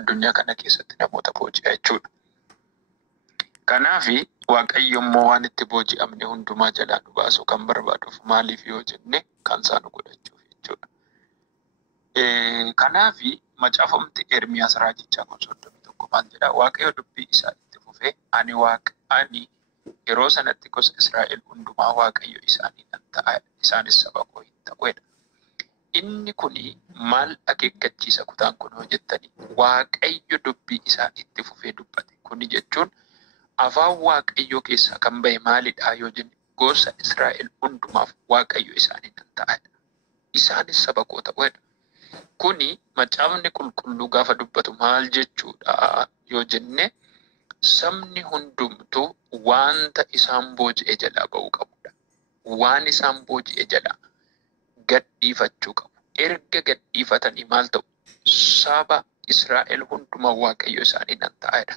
addunyaa kana keessatti namoota booji'aa jechuudha. Kanaafi Waaqayyo immoo waan itti booji'amne hundumaa jalaa nu baasuu kan barbaaduuf maaliif yoo jenne kan isaa nu godhachuuf jechuudha. Kanaafi macaafamti Ermiyaas raajichaa kun 31 maal jedha? Waaqayyo dubbii isaa itti fufee ani yeroo sanatti gosa Israa'el hundumaa Waaqayyo isaanii nan ta'a, isaanis saba koo hin ta'uudha. Inni kuni maal akeekkachiisa kutaan kun hojjettanii? Waaqayyo dubbii isaa itti fufee dubbate. Kuni jechuun afaan Waaqayyoo keessaa kan bahe maalidha yoo jenne gosa Israa'el hundumaaf Waaqayyo isaanii nan ta'aadha. Isaanis saba koo ta'uudha. Kuni macaafni qulqulluu gaafa dubbatu maal jechuudha yoo jenne sabni hundumtuu wanta isaan booji'e jalaa ba'uu qabudha. Waan isaan booji'e jalaa gadhiifachuu qabu. Erga gadhiifatanii maal ta'u? Saba Israa'el hundumaa Waaqayyo isaanii nan ta'aadha.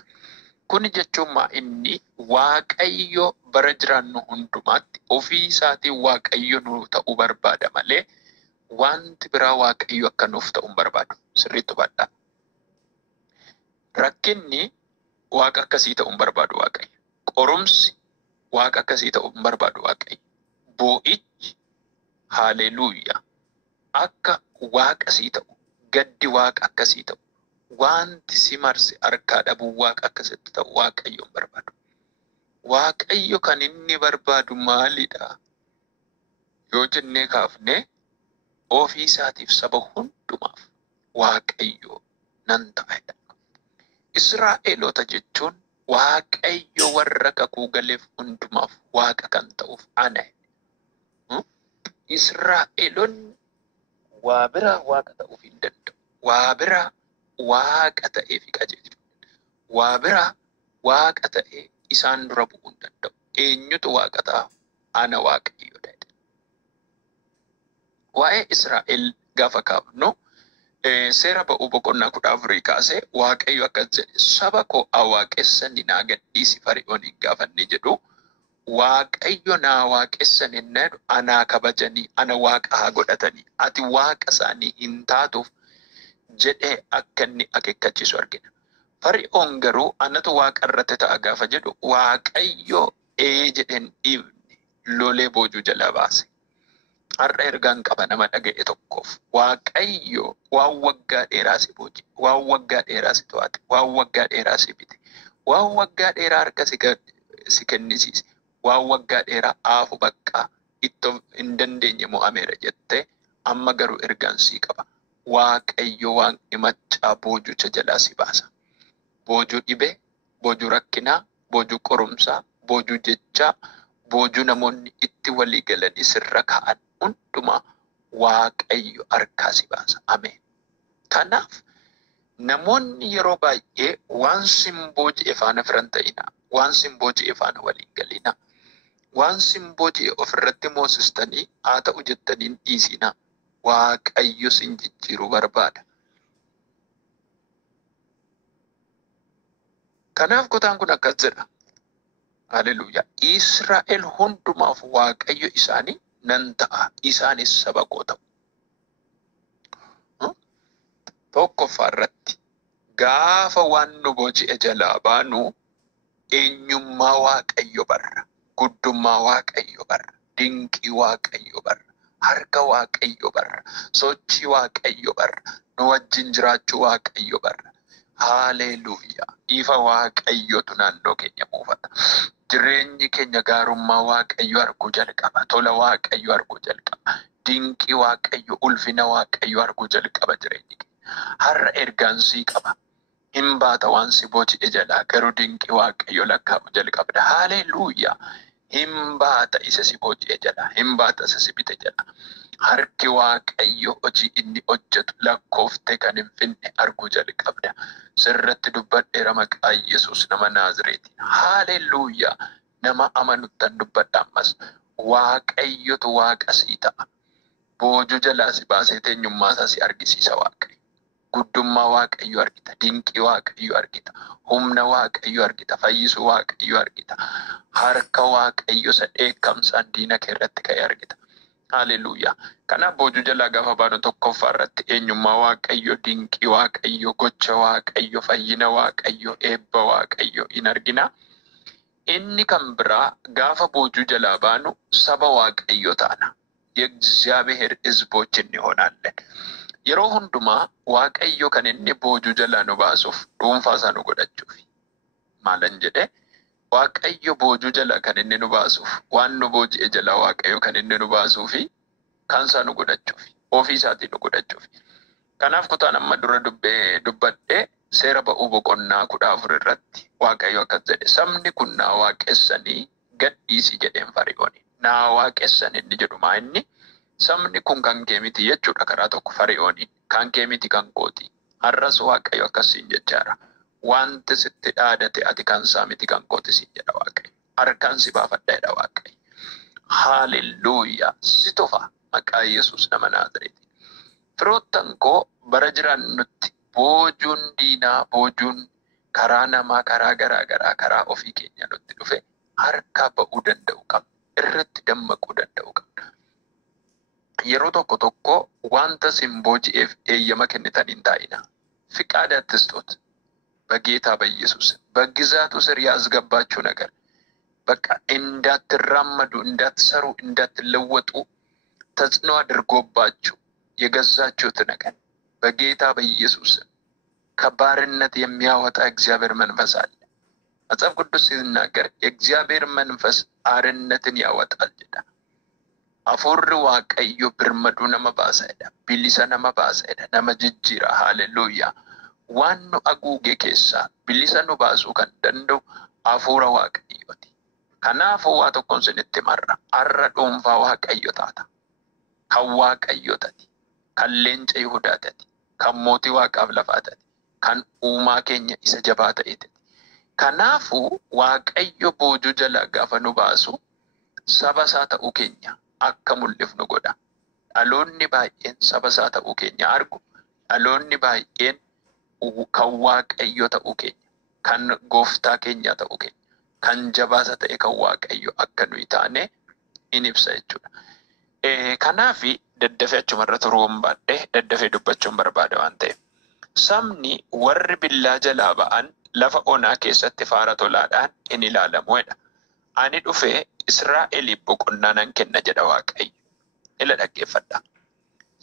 Kuni jechuun inni Waaqayyo bara jiraannu hundumaatti ofii isaatiin Waaqayyo nu ta'uu barbaada malee wanti biraa Waaqayyo akka nuuf ta'u hin barbaadu. Sirriitti hubadhaa. Rakkinni Waaqa akkasii ta'uu hin barbaadu Waaqayyo. Qorumsi Waaqa akkasii ta'uu hin barbaadu Waaqayyo. Boo'ichi haleluuyaa akka Waaqasii ta'u, gaddi Waaqa akkasii ta'u, wanti si marse harkaa dhabuu Waaqa akkasitti ta'u Waaqayyo hin barbaadu. Waaqayyo kan inni barbaadu maalidha yoo jennee kaafne ofii isaatiif saba hundumaaf Waaqayyo nan ta'edha. Israa'eloota jechuun Waaqayyo warra kakuu galeef hundumaaf Waaqa kan ta'uuf ana. Israa'eloonni waa biraa Waaqa ta'uuf hin danda'u. Waa biraa Waaqa ta'eef qajeelchu. Waa biraa Waaqa ta'ee isaan dura bu'uu hin danda'u. Eenyutu Waaqa ta'a? Ana Waaqayyoodha. Waa'ee Israa'el gaafa kaafnu seera ba'uu boqonnaa 14 kaasee Waaqayyo akkas jedhe, saba koo waaqessani naa gadhiisi Fari'ooniin gaafanne jedhu. Waaqayyo naa waaqessan inni jedhu anaa kabajanii ana Waaqa haa godhatanii ati Waaqa isaanii hin taatuuf jedhee akka inni akeekkachiisu argina. Fari'oon garuu anatu Waaqa irratti ta'a gaafa jedhu Waaqayyo jedheen dhiifne lolee boojuu jalaa baase. Har'a ergaan qaba nama dhaga'e tokkoof. Waaqayyo waan waggaa dheeraa si booji'e, waan waggaa dheeraa si to'ate, waan waggaa dheeraa si bite, waan waggaa dheeraa harka si kennisiise, waan waggaa dheeraa aafu baqqaa ittoo hin dandeenye mo'ameera jettee amma garuu ergaan sii qaba. Waaqayyo waan himachaa boojucha jalaa si baasa. Boojuu dhibee, boojuu rakkinaa, boojuu qorumsaa, boojuu jechaa, boojuu namoonni itti walii galanii sirra ka'an hundumaa Waaqayyo harkaa si baasa. Ameen. Kanaaf namoonni yeroo baay'ee waan sin booji'e faana firan ta'ina, waan sin booji'e faana waliin galina, waan sin booji'e ofirratti moosistanii haa ta'u jettaniin dhiisina. Waaqayyo sin jijjiiruu barbaada. Kanaaf kutaan kun akkas jedha. Haleluuyaa. Israa'el hundumaaf Waaqayyo isaanii nan ta'a, isaanis saba koo ta'u. Tokkoffaa irratti gaafa waan nu booji'e jalaa baanu eenyummaa Waaqayyo barra, guddummaa Waaqayyo barra, dinqii Waaqayyo barra, harka Waaqayyo barra, sochii Waaqayyo barra, nu wajjin jiraachuu Waaqayyo barra. Haleluuyaa. Ifa Waaqayyotu naannoo keenya buufata. Jireenyi keenya gaarummaa Waaqayyo arguu jalqaba. Tola Waaqayyo arguu jalqaba. Dinqii Waaqayyo, ulfina Waaqayyo arguu jalqaba jireenyi keenya. Har'a ergaan sii qaba. Hin baata waan si booji'e jalaa garuu dinqii Waaqayyo lakkaa'u jalqabda. Haleluuyaa. Hin baata isa si booji'e jalaa. Hin baata isa si bite jalaa. Harki Waaqayyo hojii inni hojjetu lakkooftee kan hin finne arguu jalqabda. Sirratti dubbadheera maqaa Yesuus nama Naazreetiin. Haleluuyaa. Nama amanuttan dubbadha ammas. Waaqayyotu Waaqa sii ta'a. Boojuu jalaa si baasee eenyummaa isaa si argisiisa Waaqayyo. Guddummaa Waaqayyo argita. Dinqii Waaqayyo argita. Humna Waaqayyo argita. Fayyisuu Waaqayyo argita. Harka Waaqayyo isa dheekkamsaan diina kee irratti ka'e argita. Hallelujah. Kana boju jala gafa baanu tokkoffaa irratti eenyummaa Waaqayyo, dinqii Waaqayyo, gocha Waaqayyo, fayyina Waaqayyo, eebba Waaqayyo in argina. Inni kan biraa gaafa boju jalaa baanu saba Waaqayyo taana. የእግዚአብሔር ሕዝቦች እንሆናለን። yeroo hundumaa Waaqayyo kan inni boju jalaa nu baasuuf dhuunfaa isaa nu godhachuuf. Maalan jedhe Waaqayyo boju jala kan inni nu baasuuf waan nu booji'e jala Waaqayyo kan inni nu baasuufi kan isaa nu godhachuuf ofii isaatii nu godhachuuf. Kanaaf kutaan amma dura dubbadhe seera ba'uu boqonnaa 14 irratti Waaqayyo akkas jedhe sabni kun naa waaqessanii gadhiisi jedheen Fari'ooni. Naa waaqessan inni jedhumaa inni sabni kun kan kee miti jechuudha karaa tokko Fari'ooniin kan kee miti kan kooti. Har'as Waaqayyo akkasiin jechaadha. Wanti sitti dhaadate ati kan isaa miti kan kooti siin jedha Waaqayyo. Harkaan si baafadha Waaqayyo. Haalleluuyaa. Si tofa maqaa Yesuus nama Naazreeti. Firoottan koo bara jiran nutti boojuun diinaa, boojuun karaa namaa, karaa garaa karaa ofii keenya nutti dhufe harkaa ba'uu danda'u qabna. Irratti dammaquu danda'u qabna. Yeroo tokko wanta sin booji'eef eeyyama kennitan hin taa'ina. Fiqaada attisቶት በጌታ በኢየሱስ በግዛቱ ስር ያስገባችሁ ነገር በቃ እንዳትራመዱ፣ እንዳትሰሩ፣ እንዳትለወጡ ተጽዕኖ አድርጎባችሁ የገዛችሁት ነገር በጌታ በኢየሱስ ከባርነት የሚያወጣ እግዚአብሔር መንፈስ አለ። መጽሐፍ ቅዱስ ሲናገር የእግዚአብሔር መንፈስ አርነትን ያወጣል ይላል። አፉር ዋቀዮ ብርመዱ ነመ ባሰዳ ቢሊሰ ነመ ባሰዳ ነመ ጅጅራ ሃሌሉያ ዋኑ አጉጌ ኬሳ ቢሊሰ ኑ ባሱ ከን ደንዱ አፉረ ዋቀዮቲ ከናፉ ዋ tokkon sinitti marra arra dhuunfaa waaqayyo taata kan waaqayyo tati kan leenca Yihudaa tati kan mootii waaqaaf lafaa tati kan uumaa keenya isa jabaa ta'e tati. Kanaafu Waaqayyo boju jala gaafa nu baasu saba isaa ta'uu keenya akka mul'ifnu godha. Dhaloonni baay'een saba isaa ta'uu keenya argu. Dhaloonni baay'een kan Waaqayyo ta'uu keenya, kan gooftaa keenya ta'uu keenya, kan jabaasa ta'e kan Waaqayyo akka nuyi taane in ibsa jechuudha. Kanaafi daddafee achumarra turuun baadhee daddafee dubbachuun barbaada waan ta'eef. Sabni warri billaa jalaa ba'an lafa onaa keessatti faara tolaadhaan in ilaalamuudha. Ani dhufee Israa'eliif boqonnaa nan kenna jedha Waaqayyo. Ila dhaggeeffadha.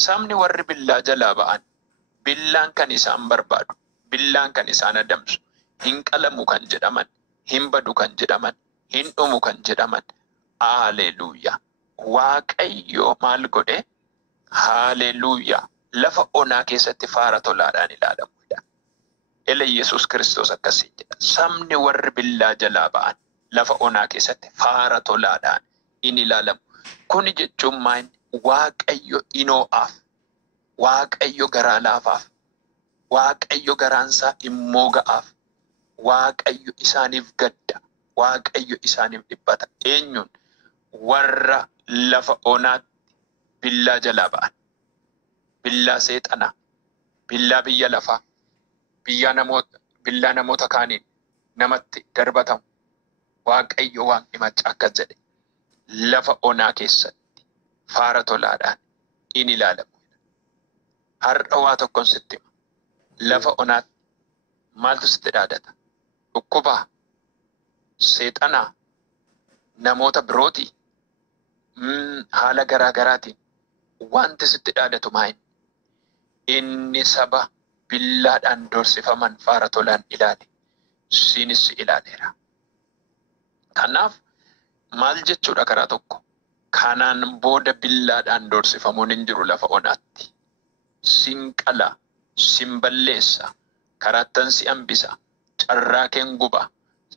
Sabni warri billaa jalaa ba'an billaan kan isaan barbaadu, billaan kan isaan adamsu, hin qalamu kan jedhaman, hin badu kan jedhaman, hin dhumu kan jedhaman. Haleluuyaa. Waaqayyo maal godhe? Haleluuyaa. Lafa onaa keessatti faara tolaadhaan ilaalamuudha. Ila Yesuus Kiristoos akkasiin jedha. Sabni warri billaa jalaa ba'an lafa onaa keessatti faara tolaadhaan in ilaalamu. Kuni jechuun maal? Waaqayyo inoo'aaf, Waaqayyo garaa laafaaf, Waaqayyo garaansaa immoo ga'aaf, Waaqayyo isaaniif gadda, Waaqayyo isaaniif dhiphata. Eenyuun? Warra lafa onaatti billaa jalaa ba'an. Billaa seexanaa, billaa biyya lafaa, billaa namoota kaaniin namatti darbatamu. Waaqayyo waan himacha akkas jedhe lafa onaa keessatti faara tolaadhaan in ilaalamu. Har'a waa tokkon sitti hima. Lafa onaatti maaltu sitti dhaadata? Dhukkubaa, seexanaa, namoota birootii, haala garaa garaatiin wanti sitti dhaadatu maal? Inni saba billaadhaan dorsifaman faara tolaan ilaale. Siinis ilaaleera. Kanaaf maal jechuudha karaa tokko? Kanaan booda billaadhaan dorsifamuun hin jiru lafa onaatti. Sin qala, sin balleessa, karaattan si hambisa, carraa keen guba.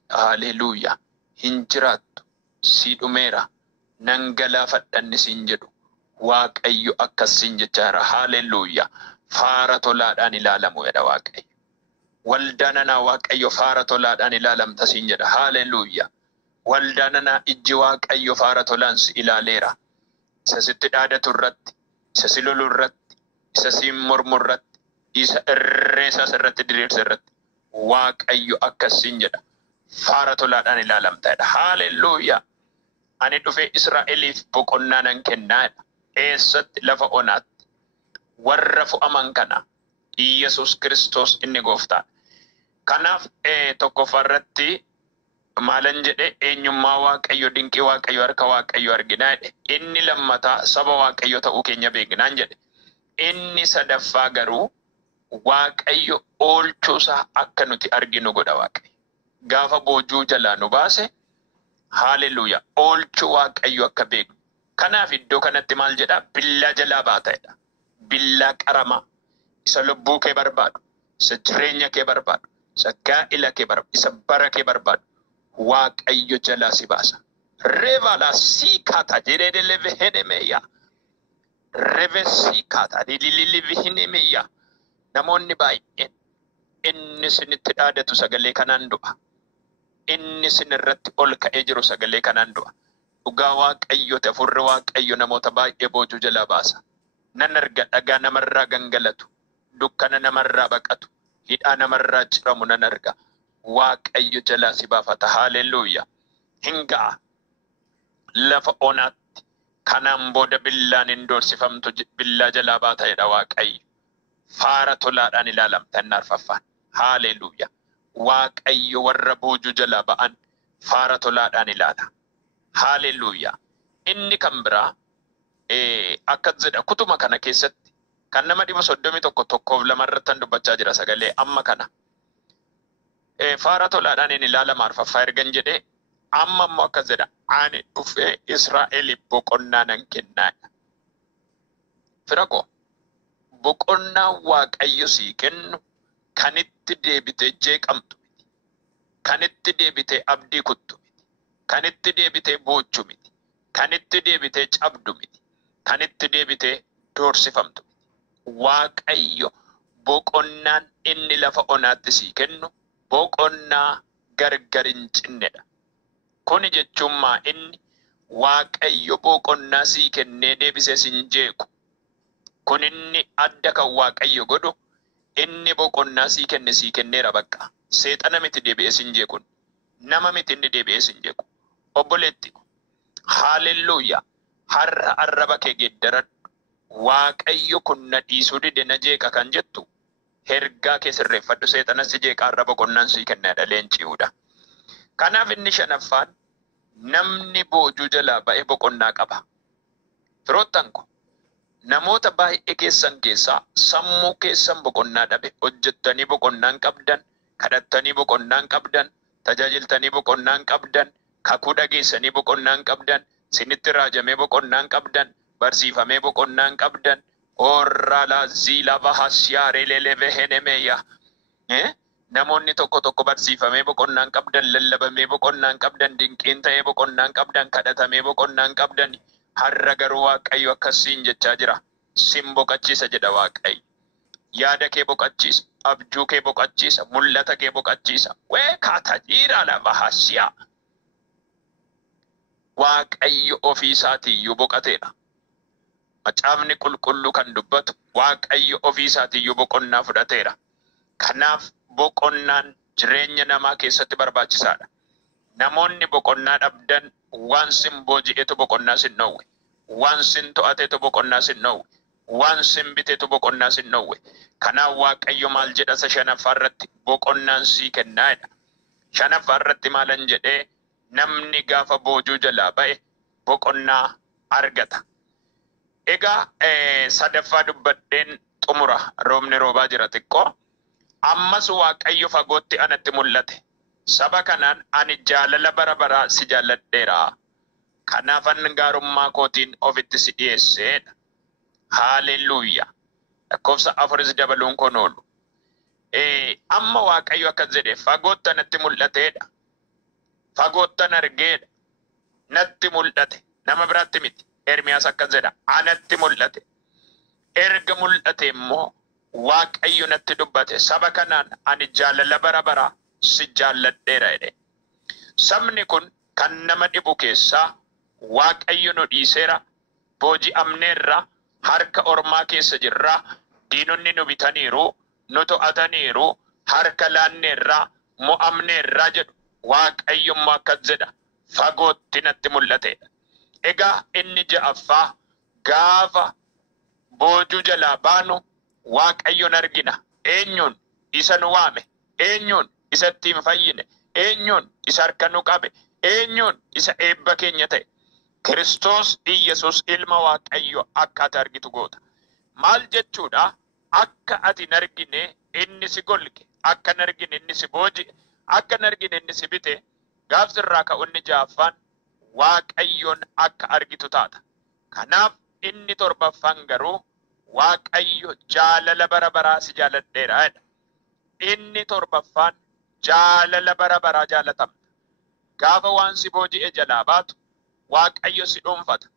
Haleluuyaa. Hin jiraattu, si dhumeera, nan galaafadhanni sin jedhu. Waaqayyo akkasiin jechaara. Haleluuyaa. Faara tolaadhaan ilaalamu jedha Waaqayyo. Waldaananaa Waaqayyo faara tolaadhaan ilaalamta sin jedha. Haleluuyaa. Waldaananaa ijji Waaqayyo faara tolaan si ilaaleera. Isa sitti dhaadatu irratti, isa si lolu irratti, isa si mormu irratti, isa irreesas irratti diriirsa irratti Waaqayyo akkasiin jedha. Faara tolaadhaan ilaalamta jedha. Haleluuyaa. Ani dhufee Israa'eliif boqonnaa nan kennaa jedha. eessatti lafa onaatti warra fo'aman kana Iyesuus Kiristoos inni gooftaa. Kanaaf tokkoffaarratti maalan jedhe eenyummaa Waaqayyo dinqii Waaqayyo harka Waaqayyo arginaa jedhe. Inni lammataa saba Waaqayyo ta'uu keenya beeknaan jedhe. Inni sadaffaa garuu Waaqayyo oolchuusaa akka nuti arginu godha Waaqayyo. Gaafa boojuu jalaa nu baase haaleluyyaa oolchuu Waaqayyo akka beeknu. Kanaaf iddoo kanatti maal jedha? Billaa jalaa baata'edha. Billaa qaramaa isa lubbuu kee barbaadu, isa jireenya kee barbaadu, isa gaa'ila kee barbaadu, isa bara kee barbaadu. Waaqayyo jalaa si baasa. Revala sikata jedhee vehenemeya. Reve sikata dililivihinemeya. Namoonni baay'een inni sinitti dhaadatu sagalee kanaan du'a. Inni sinirratti ol ka'ee jiru sagalee kanaan du'a. Dhugaa Waaqayyo hafuurri Waaqayyo namoota baay'ee boojuu jalaa baasa. Nan arga dhagaa namarraa gangalatu, dukkana namarraa baqatu, hidhaa namarraa ciramu nan arga. Waaqayyo jalaa si baafata. Haaleluyyaa. Hinga'a lafa onaatti kanaan booda billaan hin doorsifamtu billaa jalaa baata'edha Waaqayyo. Faara tolaadhaan ilaalamta inni arfaffaan. Haaleluyyaa. Waaqayyo warra boojuu jalaa ba'an faara tolaadhaan ilaala. Haaleluyyaa. Inni kan biraa akkas jedha kutuma kana keessatti kan nama 31 irratti dubbachaa jira sagalee amma kana. Faara tolaadhaan inni ilaalama arfaffaa ergan jedhee amma immoo akkas jedha ani dhufee Israa'eliif boqonnaa nan kennaadha. Fira koo boqonnaa Waaqayyo sii kennu kan itti deebitee jeeqamtu miti. Kan itti deebitee abdii kuttu miti. Kan itti deebitee boochu miti. Kan itti deebitee cabdu miti. Kan itti deebitee doorsifamtu miti. Waaqayyo boqonnaan inni lafa onaatti sii kennu boqonnaa gargar hin cinnedha. Kuni jechuun inni Waaqayyo boqonnaa sii kennee deebisee sin jeequ. Kun inni adda kan Waaqayyo godhu inni boqonnaa sii kenneera bakka. Seexana miti deebi'ee sin jeequ. Nama miti inni deebi'ee sin jeequ. Obboleetti ko. Haaleluyyaa. Har'a arraba kee geeddaradhu. Waaqayyo kun na dhiisuu dide na jeeqa kan jettu. Hergaa kee sirreeffadhu seexana si jeeqa har'a boqonnaan sii kenneedha leenci'uudha. Kanaaf inni shanaffaan namni boojuu jalaa ba'e boqonnaa qaba. Firoottan ko namoota baay'ee keessan keessaa sammuu keessan boqonnaa dhabe hojjettanii boqonnaan qabdan, kadhattanii boqonnaan qabdan, tajaajiltanii boqonnaan qabdan, kakuu dhageessanii boqonnaan qabdan, sinitti raajamee boqonnaan qabdan, barsiifamee boqonnaan qabdan, orrala ziila bahasyaaree lelevehenemeya. Namoonni tokko barsiifamee boqonnaan qabdan, lallabamee boqonnaan qabdan, dinqiin ta'ee boqonnaan qabdan, kadhatamee boqonnaan qabdan. Har'a garuu Waaqayyo akkasiin jechaa jira. Sin boqachiisa jedha Waaqayyo. Yaada kee boqachiisa, abjuu kee boqachiisa, mul'ata kee boqachiisa. Weekaata jiira lafa hasiyaa. Waaqayyo ofiisaatiiyyuu boqateedha. Macaafni qulqulluu kan dubbatu Waaqayyo ofiisaatiiyyuu boqonnaa fudhateera. Kanaaf boqonnaan jireenya namaa keessatti barbaachisaadha. Namoonni boqonnaa dhabdan waan sin booji'etu boqonnaa sin dhowwe. Waan sin to'atetu boqonnaa sin dhowwe. Waan sin bitetu boqonnaa sin dhowwe. Kanaaf Waaqayyo maal jedha isa shanaffaa irratti boqonnaan sii kennaadha. Shanaffaa irratti maalan jedhee namni gaafa boojuu jalaa ba'e boqonnaa argata. Egaa sadaffaa dubbadheen xumura roobni roobaa jira xiqqoo. Ammas Waaqayyo fagootti anatti mul'ate. Saba kanaan ani jaalala bara baraa si jaalladheera. Kanaafan gaarummaa kootiin ofitti si dhiyeesseedha. Haaleluyyaa. Lakkoofsa 4 dabaluun kun oolu. Amma Waaqayyo akkas jedhe fagootti anatti mul'ateedha. Fagoottan argeedha. Natti mul'ate. Nama biraatti miti. Ermiyaas akkas jedha. Anatti mul'ate. Erga mul'ate immoo Waaqayyo natti dubbate. Saba kanaan ani jaalala bara baraa si jaalladheera jedhe. Sabni kun kan nama dhibu keessaa Waaqayyo nu dhiiseera. Booji'amneerra. Harka ormaa keessa jirra. Diinonni nu bitaniiru. Nu to'ataniiru. Harka laanneerra. Mo'amneerra jedhu. Waaqayyo immoo akkas jedha. Fagootti natti mul'ateedha. Egaa inni ja'affaa gaafa boojuu jalaa baanu Waaqayyoon argina. Eenyuun isa nu waame? Eenyuun isa ittiin fayyine? Eenyuun isa harka nu qabe? Eenyuun isa eebba keenya ta'e? Kiristoos Iyyasuus ilma Waaqayyo akka ati argitu goota. Maal jechuudha? Akka ati hin argine inni si golge, akka hin argine inni si booji'e, akka hin argine inni si bite, gaafsirraa ka'uun jaaffaan Waaqayyoon akka argitu taata. Kanaaf inni torbaffaan garuu Waaqayyo jaalala bara baraa si jaaladheera jedha. Inni torbaffaan jaalala bara baraa jaalatamta. Gaafa waan si booji'e jalaa baatu Waaqayyo si dhuunfata.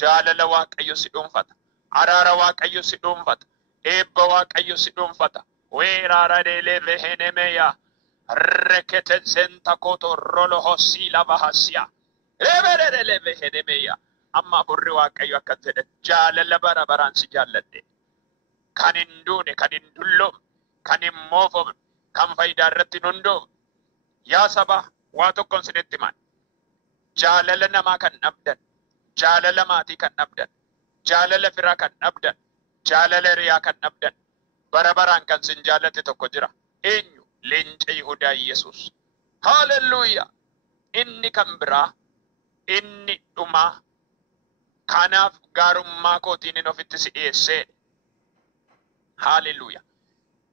Jaalala Waaqayyo si dhuunfata. Araara Waaqayyo si dhuunfata. Eebba Waaqayyo si dhuunfata. Weeraara deelee vehenemeyaa. Rekete zenta koto rolo hosii lava hasiyaa. Reberedelee vehenemeyaa. Amma Hafuurri Waaqayyo akka jedhe jaalala bara baraan si jaalladhe. Kan hin duune, kan hin dulloomne, kan hin moofofne, kan faayidaa irratti hin hundoofne. Yaa saba waa tokkoon isinitti himan. Jaalala namaa kan dhabdan, jaalala maatii kan dhabdan, jaalala firaa kan dhabdan, jaalala hiriyaa kan dhabdan, bara baraan kan sin jaallate tokko jira. Eenyu? Leenca Yihudaa Yesuus. Haalelluuyaa! Inni kan biraa, inni dhumaa, kanaaf gaarummaa kootiin ofitti si dhiyeessee. Haalelluuyaa!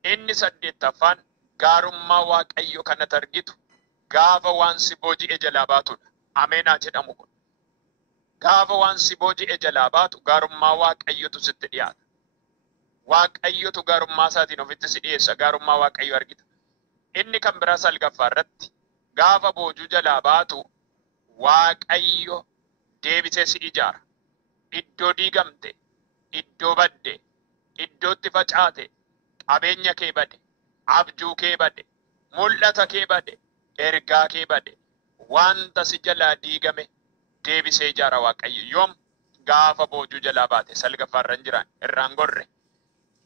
Inni saddeettaffaan gaarummaa Waaqayyo kanatti argitu gaafa waan si booji'e jalaa baatudha. Ameenaa jedhamu kun. Gaafa waan si booji'e jalaa baatu gaarummaa Waaqayyotu sitti dhiyaata. Waaqayyotu gaarummaa isaatiin ofitti si dhiyeessa. Gaarummaa Waaqayyo argita. Inni kan biraa salgaffaa irratti gaafa boojuu jalaa baatu Waaqayyo deebisee si ijaara. Iddoo diigamte, iddoo badde, iddootti facaate, qabeenya kee bade, abjuu kee bade, mul'ata kee bade, ergaa kee bade, wanta si jalaa diigame deebisee ijaara Waaqayyo. Yoom? Gaafa boojuu jalaa baate. Salgaffaarran jiran irraan gorre.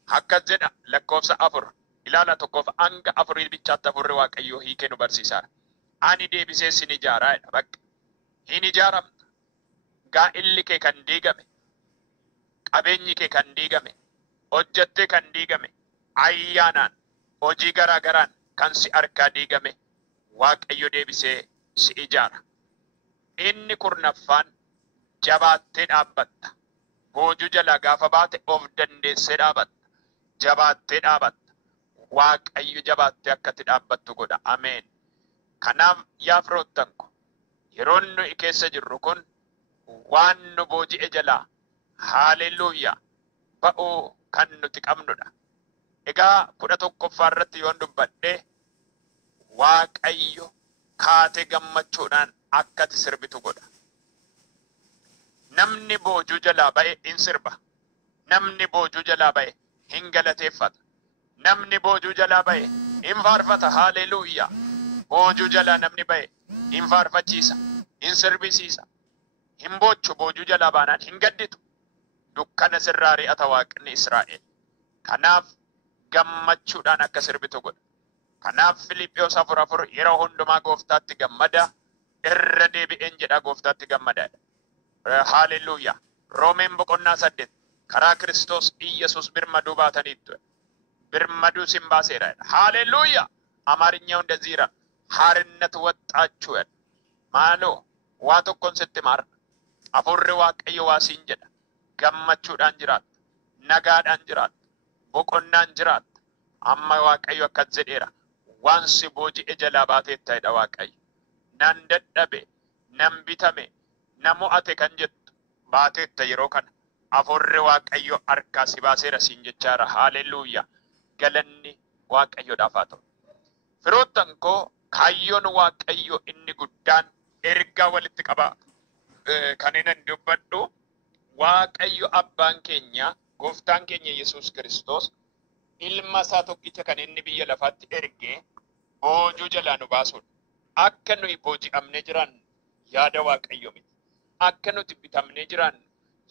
Akkas jedha lakkoofsa 4. Ilaala tokkoof hanga 4 bichaatti Hafuurri Waaqayyo hiikee nu barsiisaara. Ani deebisee sin ijaaraa jedha. Bakka hin ijaaramta. Gaa'illi kee kan diigame, qabeenyi kee kan diigame, hojjettee kan diigame, ayyaanaan, hojii garaa garaan kan si harkaa diigame, Waaqayyo deebisee si ijaara. Inni kurnaffaan jabaattee dhaabbatta. Boojuu jalaa gaafa baate of dandeessee dhaabatta. Jabaattee dhaabatta. Waaqayyo jabaattee akkatti dhaabbattu godha. Ameen. Kanaaf yaa firoottan ko, yeroon nuyi keessa jirru kun waan nu booji'e jalaa haalelluuyaa ba'uu kan nuti qabnudha. Egaa 11ffaa irratti yoon dubbadhe Waaqayyo kaatee gammachuudhaan akkati sirbitu godha. Namni boojuu jalaa ba'e hin sirba. Namni boojuu jalaa ba'e hin galateeffata. Namni boojuu jalaa ba'e hin faarfata. Haalelluuyaa. Boojuu jalaa namni ba'e hin faarfachiisa, hin sirbisiisa, hin boochu. Boojuu jalaa baanaan hin gadditu. Dukkana sirraa ri'ata Waaqni Israa'el. Kanaaf gammachuudhaan akka sirbitu godha. Kanaaf Filiiphoos 4:4 yeroo hundumaa Gooftaatti gammada. Irra deebi'een jedha Gooftaatti gammadaadha. Haalelluuyaa. Roomeen 8 karaa Kiristoos Iyyasuus birmaduu baataniittu. Birmaduu sin baaseera. Haalelluuyaa. አማርኛው እንደዚህ ይላል። ሐርነት ወጣችሁ ማሎ ዋ tokkon sitti mar Hafuurri Waaqayyo waasiin jedha. Gammachuudhaan jiraat, nagaadhaan jiraat, boqonnaan jiraat. Amma Waaqayyo akkas jedheera. Waan si booji'e jalaa baateetta'edha Waaqayyo. Nan dadhabe, nan bitame, nan mo'ate kan jettu baateetta yeroo kana. Hafuurri Waaqayyo harkaa si baaseera siin jechaara. Haalelluuyaa. Galanni Waaqayyoodhaaf haa ta'u. Firoottan koo kaayyoon Waaqayyo inni guddaan ergaa walitti qabaa. Kan inni dubbadhu Waaqayyo abbaan keenya, Gooftaan keenya Yesuus Kiristoos ilma isaa tokkicha kan inni biyya lafaatti ergee boojuu jalaa nu baasuudha. Akka nuyi booji'amnee jiran yaada Waaqayyo miti. Akka nuti bitamnee jiran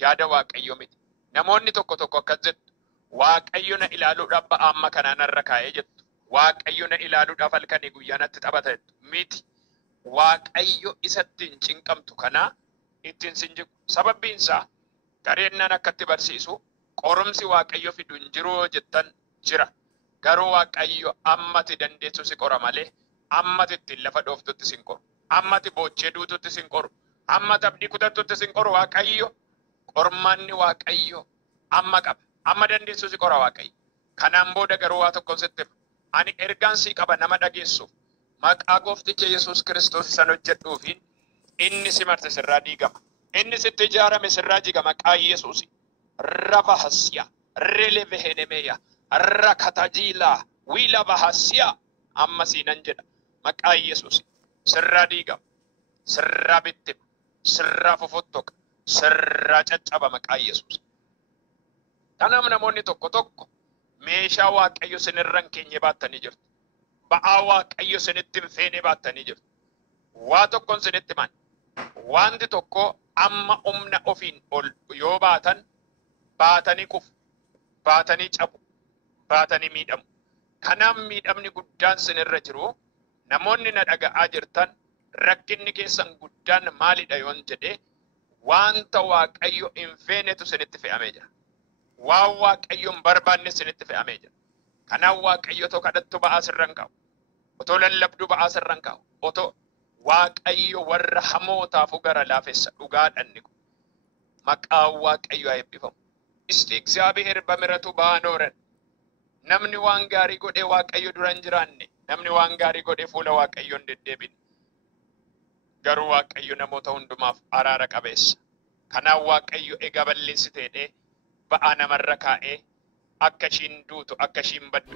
yaada Waaqayyo miti. Namoonni tokko akkas jettu Waaqayyo na ilaaluudhaaf ba'aa amma kanaan irra kaa'ee jettu. Waaqayyo na ilaaluudhaaf halkanii guyyaanatti taphata jettu. Miti. Waaqayyo isatti hin cinqamtu kanaa ittiin sin jigu. Sababbiin isaa Gareennan akkatti barsiisu qorumsi waaqayyo fidu hin jiru jettan jira. Garuu waaqayyo ammati dandeessu si qora malee ammati ittiin lafa dhooftutti sin qoru. Ammati boochee duututti sin qoru. Ammati abdii kutattutti sin qoru waaqayyo. Qormaanni waaqayyo amma qaba. Amma dandeessu si qora waaqayyo. Kanaan booda garuu waa tokko sitti hima. Ani ergaan sii qaba nama dhageessuuf. Maqaa goofticha Yesuus Kiristoos san hojjedhuufiin inni si marse sirraa diigama. Inni sitti ijaarame sirraa jigama maqaa Yesuusi. Rabahasya, Relevehenemeya, Rakatajila, Wilabahasya. Amma siinan jedha maqaa Yesuusi. Sirraa diigama. Sirraa bittima. Sirraa fofottoqa. Sirraa caccaba maqaa Yesuusi. Kanaaf namoonni tokko tokko meeshaa waaqayyo sinirran keenye baattanii jirtu. Ba'aa waaqayyo sinitti hin feene baattanii jirtu. Waa tokkoon sinitti himan. Wanti tokko amma humna ofiin ol yoo baatan baatanii kufu, baatanii cabu, baatanii miidhamu. Kanaaf miidhamni guddaan sinirra jiru namoonni na dhaga'aa jirtan rakkinni keessan guddaan maalidha yoon jedhee wanta waaqayyo hin feenetu sinitti fe'amee jira. Waan waaqayyoon barbaanne sinitti fe'amee jira. Kanaaf waaqayyo otoo kadhattu ba'aa sirran kaa'u. Otoo lallabdu ba'aa sirran kaa'u. Otoo waaqayyo warra hamootaaf gara laafessa dhugaadhaan ni kun. Maqaan waaqayyo haa eebbifamu. Isti እግዚአብሔር በምሕረቱ ባኖረን namni waan gaarii godhee waaqayyo duran jiraanne namni waan gaarii godhee fuula waaqayyo hin deddeebine. Garuu waaqayyo namoota hundumaaf araara qabeessa. Kanaaf waaqayyo egaa balleessiteedhee ba'aa namarra kaa'ee akka ishiin duutu akka ishiin baddu